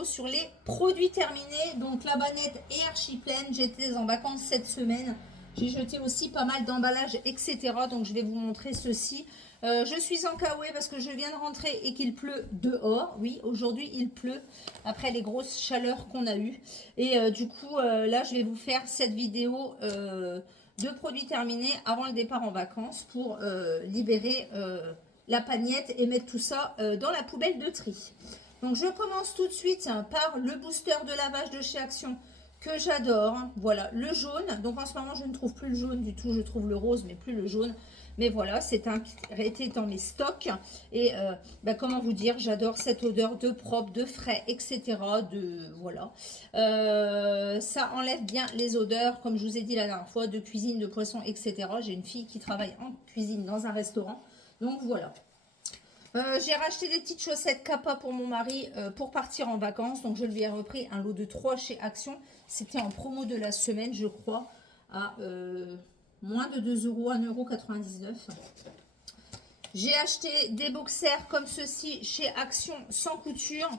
vidéo sur les produits terminés. Donc la bannette est archi pleine. J'étais en vacances cette semaine. J'ai jeté aussi pas mal d'emballages, etc. Donc je vais vous montrer ceci. Je suis en kawaii parce que je viens de rentrer et qu'il pleut dehors. Oui, aujourd'hui il pleut après les grosses chaleurs qu'on a eues. Et du coup, là je vais vous faire cette vidéo de produits terminés avant le départ en vacances pour libérer la pagnette et mettre tout ça dans la poubelle de tri. Donc je commence tout de suite par le booster de lavage de chez Action que j'adore. Voilà, le jaune. Donc en ce moment, je ne trouve plus le jaune du tout. Je trouve le rose, mais plus le jaune. Mais voilà, c'est un qui était dans mes stocks. Et comment vous dire, j'adore cette odeur de propre, de frais, etc. Voilà. Ça enlève bien les odeurs, comme je vous ai dit la dernière fois, de cuisine, de poisson, etc. J'ai une fille qui travaille en cuisine dans un restaurant. Donc voilà. J'ai racheté des petites chaussettes Kappa pour mon mari pour partir en vacances. Donc je lui ai repris un lot de 3 chez Action. C'était en promo de la semaine, je crois, à moins de 2 euros, 1,99 €. J'ai acheté des boxers comme ceci chez Action sans couture.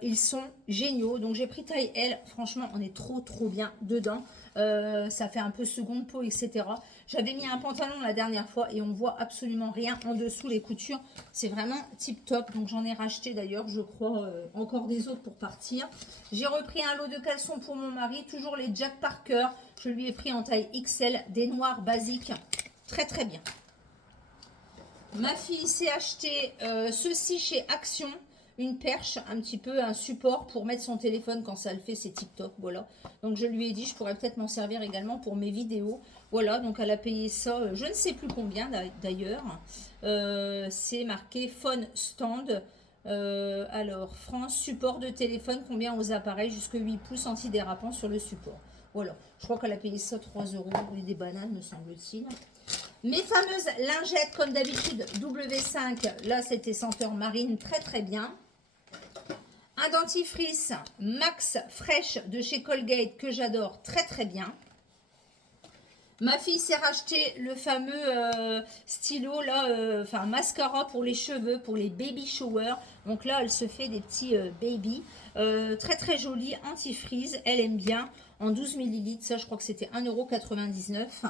Ils sont géniaux. Donc j'ai pris taille L. Franchement, on est trop bien dedans. Ça fait un peu seconde peau, etc. J'avais mis un pantalon la dernière fois et on voit absolument rien en dessous les coutures. C'est vraiment tip top. Donc j'en ai racheté d'ailleurs, je crois, encore des autres pour partir. J'ai repris un lot de caleçons pour mon mari. Toujours les Jack Parker. Je lui ai pris en taille XL, des noirs basiques. Très bien. Ma fille s'est acheté ceci chez Action, une perche, un petit peu un support pour mettre son téléphone quand ça le fait, c'est TikTok, voilà. Donc je lui ai dit, je pourrais peut-être m'en servir également pour mes vidéos. Voilà, donc elle a payé ça, je ne sais plus combien d'ailleurs. C'est marqué Phone Stand. Alors, France, support de téléphone, combien aux appareils, jusque 8 pouces antidérapant sur le support. Voilà, je crois qu'elle a payé ça 3 € et des bananes, me semble-t-il. Mes fameuses lingettes, comme d'habitude, W5. Là, c'était senteur marine, très bien. Un dentifrice Max Fresh de chez Colgate que j'adore, très bien. Ma fille s'est racheté le fameux stylo, là, enfin mascara pour les cheveux, pour les baby showers. Donc là, elle se fait des petits baby. Très joli, anti-freeze, elle aime bien. En 12 ml, ça je crois que c'était 1,99 €.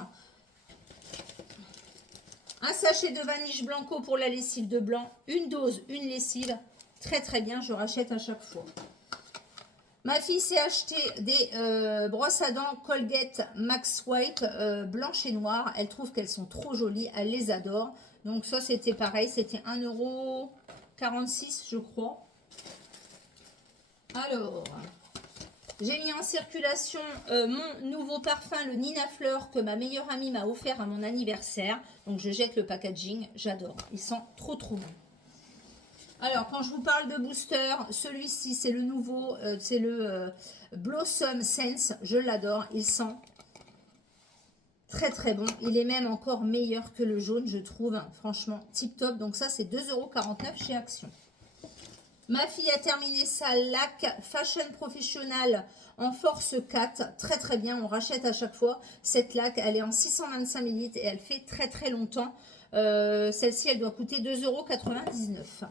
Un sachet de Vanish Blanco pour la lessive de blanc. Une dose, une lessive. Très bien, je rachète à chaque fois. Ma fille s'est acheté des brosses à dents Colgate Max White blanches et noires. Elle trouve qu'elles sont trop jolies, elle les adore. Donc ça c'était pareil, c'était 1,46 €, je crois. Alors, j'ai mis en circulation mon nouveau parfum, le Nina Fleur, que ma meilleure amie m'a offert à mon anniversaire. Donc je jette le packaging, j'adore. Il sent trop bon. Alors, quand je vous parle de booster, celui-ci, c'est le nouveau, c'est le Blossom Sense. Je l'adore, il sent très bon. Il est même encore meilleur que le jaune, je trouve. Franchement, tip top. Donc ça, c'est 2,49 € chez Action. Ma fille a terminé sa lac Fashion Professional en Force 4. Très bien, on rachète à chaque fois. Cette lac, elle est en 625 ml et elle fait très longtemps. Celle-ci, elle doit coûter 2,99 €.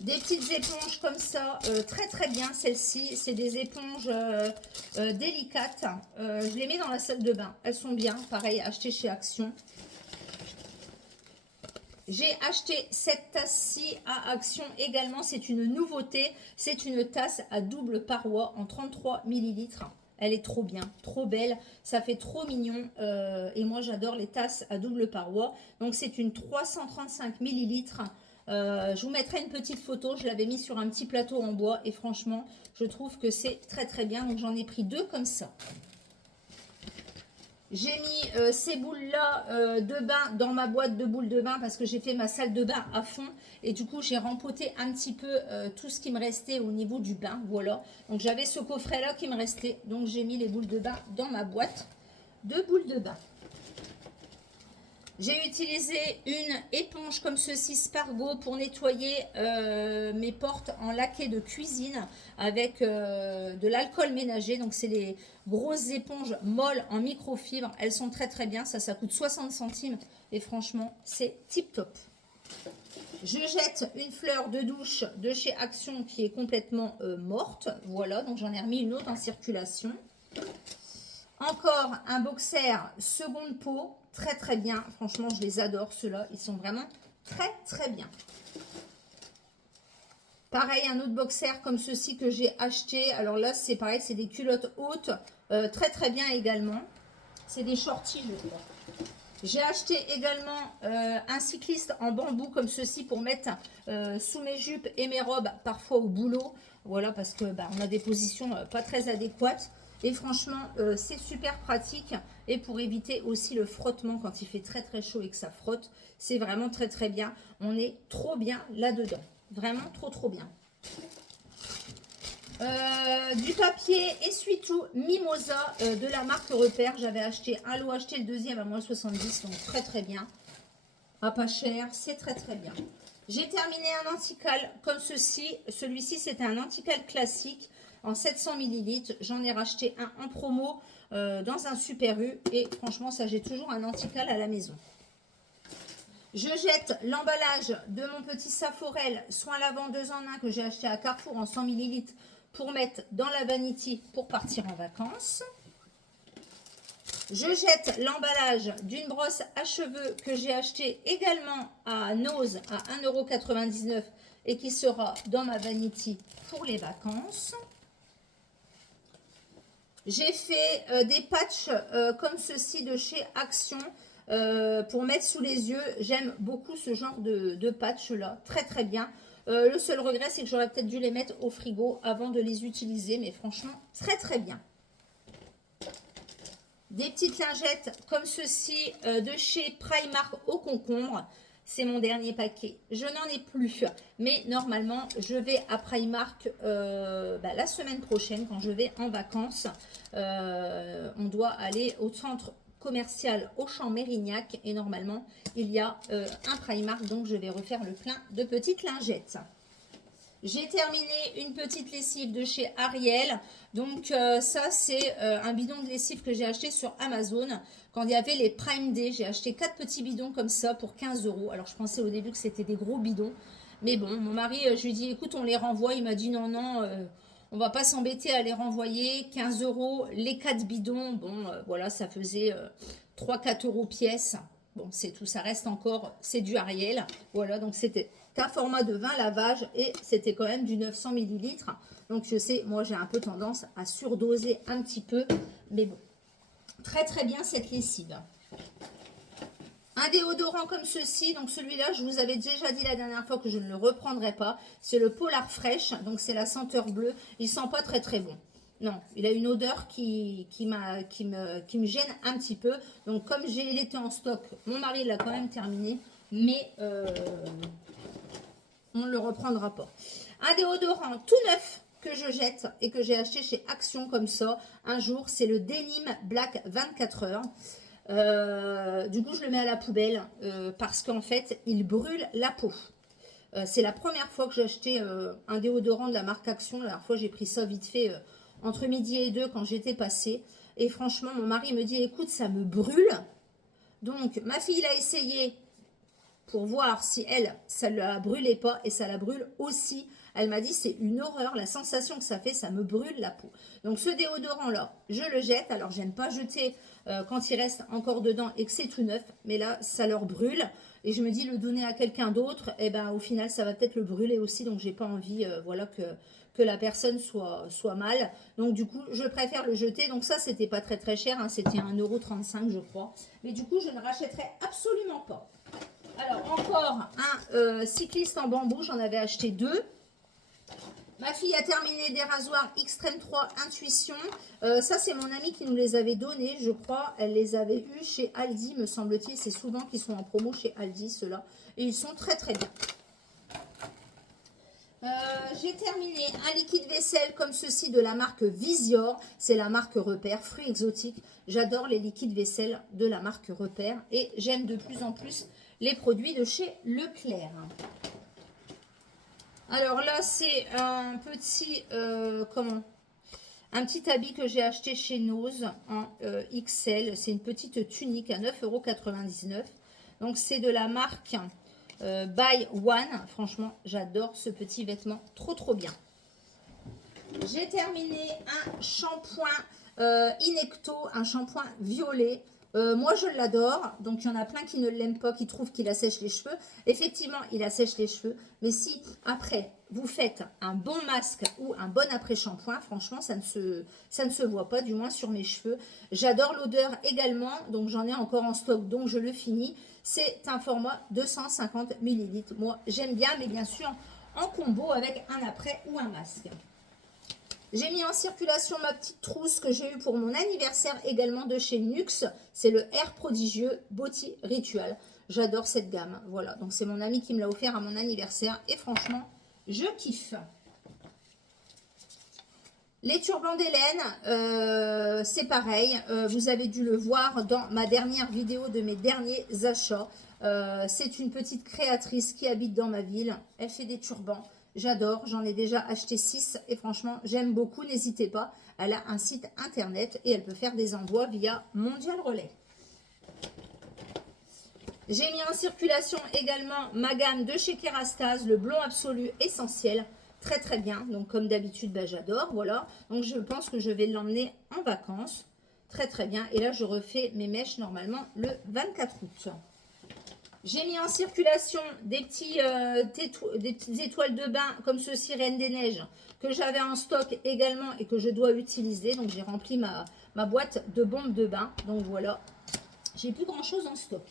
Des petites éponges comme ça, très bien. Celles-ci, c'est des éponges délicates. Je les mets dans la salle de bain. Elles sont bien. Pareil, achetées chez Action. J'ai acheté cette tasse-ci à Action également. C'est une nouveauté. C'est une tasse à double paroi en 33 ml. Elle est trop bien, trop belle. Ça fait trop mignon. Et moi, j'adore les tasses à double paroi. Donc, c'est une 335 ml. Je vous mettrai une petite photo. Je l'avais mis sur un petit plateau en bois. Et franchement, je trouve que c'est très bien. Donc, j'en ai pris 2 comme ça. J'ai mis ces boules-là de bain dans ma boîte de boules de bain parce que j'ai fait ma salle de bain à fond. Et du coup, j'ai rempoté un petit peu tout ce qui me restait au niveau du bain. Voilà. Donc, j'avais ce coffret-là qui me restait. Donc, j'ai mis les boules de bain dans ma boîte de boules de bain. J'ai utilisé une éponge comme ceci, Spargo, pour nettoyer mes portes en laqué de cuisine avec de l'alcool ménager. Donc, c'est les grosses éponges molles en microfibre. Elles sont très bien. Ça coûte 60 centimes. Et franchement, c'est tip top. Je jette une fleur de douche de chez Action qui est complètement morte. Voilà, donc j'en ai remis une autre en circulation. Encore un boxer seconde peau. Très très bien. Franchement, je les adore ceux-là. Ils sont vraiment très très bien. Pareil, un autre boxer comme ceci que j'ai acheté. Alors là, c'est pareil, c'est des culottes hautes. Très très bien également. C'est des shorties, je crois. J'ai acheté également un cycliste en bambou comme ceci pour mettre sous mes jupes et mes robes, parfois au boulot. Voilà, parce que on a des positions pas très adéquates. Et franchement, c'est super pratique. Et pour éviter aussi le frottement quand il fait très très chaud et que ça frotte, c'est vraiment très très bien. On est trop bien là-dedans. Vraiment trop trop bien. Du papier essuie-tout Mimosa de la marque Repère. J'avais acheté un lot, acheté le deuxième à moins 70, donc très très bien. À pas cher, c'est très très bien. J'ai terminé un antical comme ceci. Celui-ci, c'était un antical classique en 700 ml. J'en ai racheté un en promo dans un Super U. Et franchement, ça, j'ai toujours un antical à la maison. Je jette l'emballage de mon petit Saforel soin lavant 2 en 1 que j'ai acheté à Carrefour en 100 ml pour mettre dans la vanity pour partir en vacances. Je jette l'emballage d'une brosse à cheveux que j'ai acheté également à Nose à 1,99 € et qui sera dans ma vanity pour les vacances. J'ai fait des patchs comme ceci de chez Action pour mettre sous les yeux. J'aime beaucoup ce genre de patch là, très très bien. Le seul regret, c'est que j'aurais peut-être dû les mettre au frigo avant de les utiliser, mais franchement, très très bien. Des petites lingettes comme ceci de chez Primark au concombre. C'est mon dernier paquet. Je n'en ai plus, mais normalement, je vais à Primark la semaine prochaine quand je vais en vacances. On doit aller au centre commercial Auchan-Mérignac et normalement, il y a un Primark, donc je vais refaire le plein de petites lingettes. J'ai terminé une petite lessive de chez Ariel. Donc ça, c'est un bidon de lessive que j'ai acheté sur Amazon. Quand il y avait les Prime Day, j'ai acheté 4 petits bidons comme ça pour 15 €. Alors je pensais au début que c'était des gros bidons. Mais bon, mon mari, je lui ai dit, écoute, on les renvoie. Il m'a dit, non, non, on va pas s'embêter à les renvoyer. 15 € les 4 bidons. Bon, voilà, ça faisait 3-4 € pièce. Bon, c'est tout, ça reste encore, c'est du Ariel. Voilà, donc c'était un format de 20 lavages et c'était quand même du 900 ml. Donc je sais, moi j'ai un peu tendance à surdoser un petit peu. Mais bon, très très bien cette lessive. Un déodorant comme ceci, donc celui-là, je vous avais déjà dit la dernière fois que je ne le reprendrai pas. C'est le Polar Fresh, donc c'est la senteur bleue. Il sent pas très très bon. Non, il a une odeur qui me gêne un petit peu. Donc comme il était en stock, mon mari l'a quand même terminé. Mais on ne le reprendra pas. Un déodorant tout neuf que je jette et que j'ai acheté chez Action comme ça. Un jour, c'est le Denim Black 24 heures. Du coup, je le mets à la poubelle parce qu'en fait, il brûle la peau. C'est la première fois que j'ai acheté un déodorant de la marque Action. La dernière fois, j'ai pris ça vite fait entre midi et 2 quand j'étais passée. Et franchement, mon mari me dit, écoute, ça me brûle. Donc, ma fille l'a essayé pour voir si elle, ça ne la brûlait pas et ça la brûle aussi. Elle m'a dit, c'est une horreur, la sensation que ça fait, ça me brûle la peau. Donc ce déodorant-là, je le jette. Alors, j'aime pas jeter quand il reste encore dedans et que c'est tout neuf, mais là, ça leur brûle. Et je me dis, le donner à quelqu'un d'autre, et ben au final, ça va peut-être le brûler aussi. Donc, j'ai pas envie voilà, que la personne soit mal. Donc, du coup, je préfère le jeter. Donc, ça, c'était pas très très cher. Hein, c'était 1,35 €, je crois. Mais du coup, je ne rachèterai absolument pas. Alors, encore un cycliste en bambou. J'en avais acheté 2. Ma fille a terminé des rasoirs Extreme 3 Intuition. Ça, c'est mon amie qui nous les avait donnés, je crois. Elle les avait eus chez Aldi, me semble-t-il. C'est souvent qu'ils sont en promo chez Aldi, ceux-là. Et ils sont très, très bien. J'ai terminé un liquide vaisselle comme ceci de la marque Visior. C'est la marque Repère, fruits exotiques. J'adore les liquides vaisselle de la marque Repère. Et j'aime de plus en plus les produits de chez Leclerc. Alors là, c'est un petit, un petit habit que j'ai acheté chez Nose en XL. C'est une petite tunique à 9,99 €. Donc, c'est de la marque by One. Franchement, j'adore ce petit vêtement, trop bien. J'ai terminé un shampoing Inecto, un shampoing violet. Moi, je l'adore. Donc, il y en a plein qui ne l'aiment pas, qui trouvent qu'il assèche les cheveux. Effectivement, il assèche les cheveux. Mais si, après, vous faites un bon masque ou un bon après-shampoing, franchement, ça ne se voit pas, du moins sur mes cheveux. J'adore l'odeur également. Donc, j'en ai encore en stock, donc je le finis. C'est un format 250 ml. Moi, j'aime bien, mais bien sûr, en combo avec un après ou un masque. J'ai mis en circulation ma petite trousse que j'ai eue pour mon anniversaire également de chez Nuxe. C'est le Air Prodigieux Body Ritual. J'adore cette gamme. Voilà, donc c'est mon ami qui me l'a offert à mon anniversaire. Et franchement, je kiffe. Les turbans d'Hélène, c'est pareil. Vous avez dû le voir dans ma dernière vidéo de mes derniers achats. C'est une petite créatrice qui habite dans ma ville. Elle fait des turbans. J'adore, j'en ai déjà acheté 6 et franchement, j'aime beaucoup, n'hésitez pas. Elle a un site internet et elle peut faire des envois via Mondial Relais. J'ai mis en circulation également ma gamme de chez Kerastase, le blond absolu essentiel. Très bien, donc comme d'habitude, bah, j'adore, voilà. Donc je pense que je vais l'emmener en vacances. Très bien, et là je refais mes mèches normalement le 24 août. J'ai mis en circulation des petites étoiles de bain comme ceci, Reine des Neiges, que j'avais en stock également et que je dois utiliser. Donc j'ai rempli ma boîte de bombes de bain. Donc voilà, j'ai plus grand chose en stock.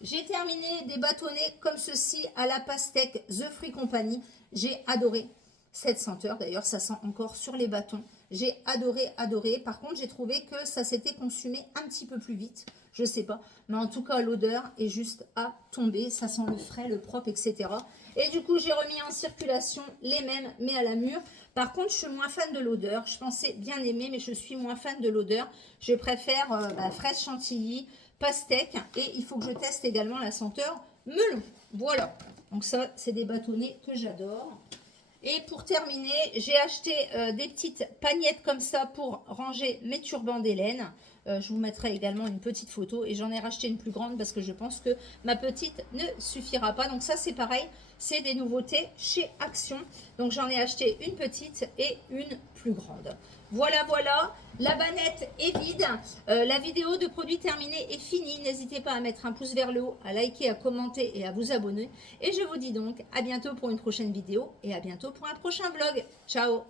J'ai terminé des bâtonnets comme ceci à la pastèque The Free Company. J'ai adoré cette senteur. D'ailleurs, ça sent encore sur les bâtons. J'ai adoré. Par contre, j'ai trouvé que ça s'était consumé un petit peu plus vite. Je sais pas. Mais en tout cas, l'odeur est juste à tomber. Ça sent le frais, le propre, etc. Et du coup, j'ai remis en circulation les mêmes, mais à la mûre. Par contre, je suis moins fan de l'odeur. Je pensais bien aimer, mais je suis moins fan de l'odeur. Je préfère fraise chantilly, pastèque. Et il faut que je teste également la senteur melon. Voilà. Donc ça, c'est des bâtonnets que j'adore. Et pour terminer, j'ai acheté des petites pagnettes comme ça pour ranger mes turbans d'Hélène. Je vous mettrai également une petite photo et j'en ai racheté une plus grande parce que je pense que ma petite ne suffira pas. Donc ça, c'est pareil, c'est des nouveautés chez Action. Donc j'en ai acheté une petite et une plus grande. Voilà, la bannette est vide. La vidéo de produits terminés est finie. N'hésitez pas à mettre un pouce vers le haut, à liker, à commenter et à vous abonner. Et je vous dis donc à bientôt pour une prochaine vidéo et à bientôt pour un prochain vlog. Ciao!